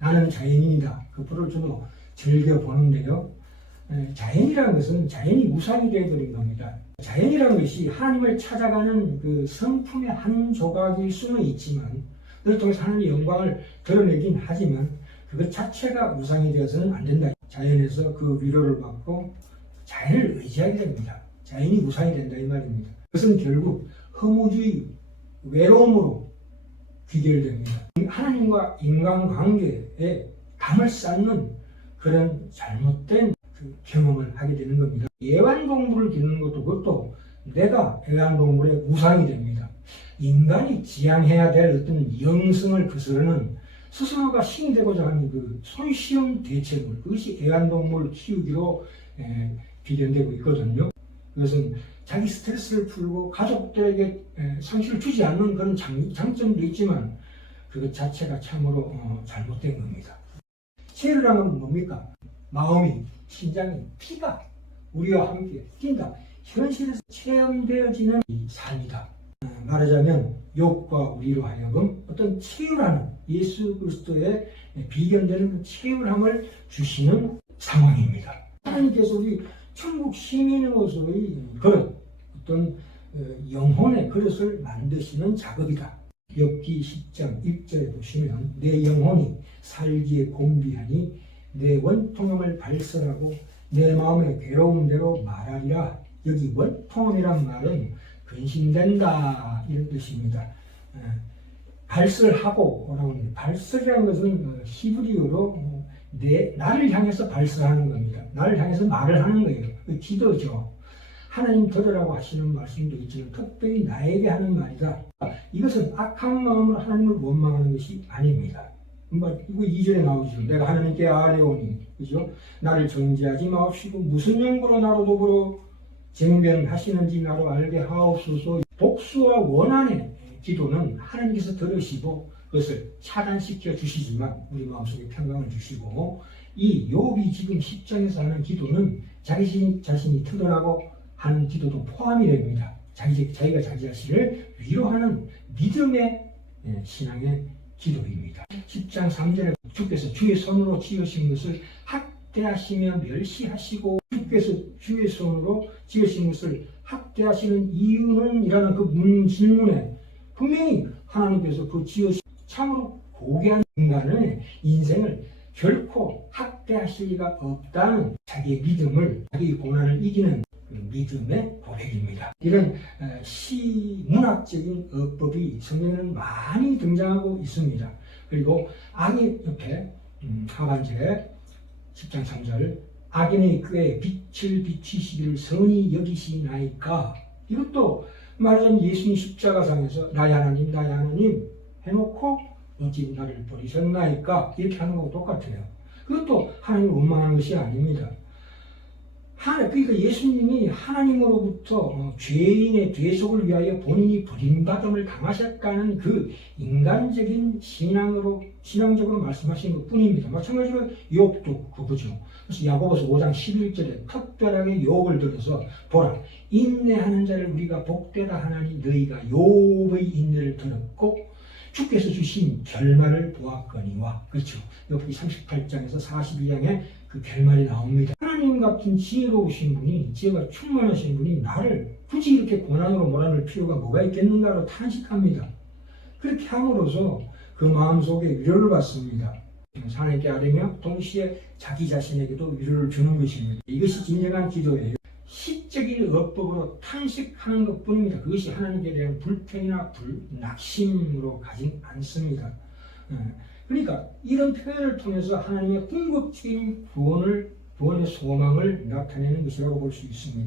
나는 자연인이다. 그 프로를 저도 즐겨보는데요. 에, 자연이라는 것은 자연이 우상이 되어버린 겁니다. 자연이라는 것이 하나님을 찾아가는 그 성품의 한 조각일 수는 있지만 그를 통해서 하나님의 영광을 드러내긴 하지만 그것 자체가 우상이 되어서는 안 된다. 자연에서 그 위로를 받고 자연을 의지하게 됩니다. 자연이 우상이 된다 이 말입니다. 그것은 결국 허무주의, 외로움으로 귀결됩니다. 하나님과 인간 관계에 담을 쌓는 그런 잘못된 그 경험을 하게 되는 겁니다. 애완동물을 기르는 것도 그것도 내가 애완동물의 우상이 됩니다. 인간이 지향해야 될 어떤 영성을 거스르는 스스로가 신이 되고자 하는 그 손쉬운 대체물 그것이 애완동물 키우기로 에, 비견되고 있거든요. 그것은 자기 스트레스를 풀고 가족들에게 에, 상실을 주지 않는 그런 장, 장점도 있지만 그것 자체가 참으로 어, 잘못된 겁니다. 체류라는 건 뭡니까? 마음이, 심장이, 피가 우리와 함께 뛴다. 현실에서 체험되어지는 이 삶이다. 어, 말하자면 욕과 우리로 하여금 어떤 치유라는 예수 그리스도의 비견되는 그 치유함을 주시는 상황입니다. 하나님께서 우리 천국 시민으로서의 그런 어떤 어, 영혼의 그릇을 만드시는 작업이다. 엽기 10장 1절에 보시면 내 영혼이 살기에 곤비하니 내 원통함을 발설하고 내 마음의 괴로움대로 말하리라. 여기 원통함이란 말은 근신된다 이런 뜻입니다. 에, 발설하고. 발설이라는 것은 어, 히브리어로 어, 내 나를 향해서 발설하는 겁니다. 나를 향해서 말을 하는 거예요. 그 기도죠. 하나님 들으라고 하시는 말씀도 있지만 특별히 나에게 하는 말이다. 이것은 악한 마음으로 하나님을 원망하는 것이 아닙니다. 뭐, 이거 2절에 나오죠. 내가 하나님께 아뢰오니, 그죠? 나를 정죄하지 마옵시고, 무슨 연구로 나로 더불어 쟁변하시는지 나로 알게 하옵소서. 복수와 원한의 기도는 하나님께서 들으시고, 그것을 차단시켜 주시지만, 우리 마음속에 평강을 주시고, 이 욥이 지금 10장에서 하는 기도는 자기 자신이 틀어라고 하는 기도도 포함이 됩니다. 자기, 자기가 자기 자신을 위로하는 믿음의 예, 신앙의 기도입니다. 10장 3절에 주께서 주의 손으로 지으신 것을 학대하시며 멸시하시고 주께서 주의 손으로 지으신 것을 학대하시는 이유는 이라는 그 문, 질문에 분명히 하나님께서 그 지으신 참으로 고귀한 인간의 인생을 결코 학대하실 리가 없다는 자기의 믿음을 자기의 고난을 이기는 그 믿음의 고백입니다. 이런 어, 시 문학적인 어법이 성경에는 많이 등장하고 있습니다. 그리고 악의 옆에 음, 하반절에 10장 3절 악인의 꾀에 빛을 비치시기를 선히 여기시나이까 이것도 말하자면 예수님 십자가상에서 나의 하나님 나의 하나님 해놓고 어찌 나를 버리셨나이까 이렇게 하는 거하고 똑같아요. 그것도 하나님을 원망하는 것이 아닙니다. 하나, 그러니까 예수님이 하나님으로부터 어, 죄인의 죄속을 위하여 본인이 버림받음을 당하셨다는 그 인간적인 신앙으로 신앙적으로 말씀하신 것 뿐입니다. 마찬가지로 욥도 그거죠. 그래서 야고보서 5장 11절에 특별하게 욥을 들어서 보라 인내하는 자를 우리가 복되다 하나니 너희가 욥의 인내를 들었고 주께서 주신 결말을 보았거니와 그렇죠. 여기 38장에서 42장에 그 결말이 나옵니다. 같은 지혜로우신 분이 지혜가 충만하신 분이 나를 굳이 이렇게 고난으로 몰아낼 필요가 뭐가 있겠는가로 탄식합니다. 그렇게 함으로써 그 마음속에 위로를 받습니다. 하나님께 아뢰며 동시에 자기 자신에게도 위로를 주는 것입니다. 이것이 진정한 기도예요. 시적인 어법으로 탄식하는 것 뿐입니다. 그것이 하나님께 대한 불평이나 불, 낙심으로 가진 않습니다. 예. 그러니까 이런 표현을 통해서 하나님의 궁극적인 구원을, 구원의 소망을 나타내는 것이라고 볼 수 있습니다.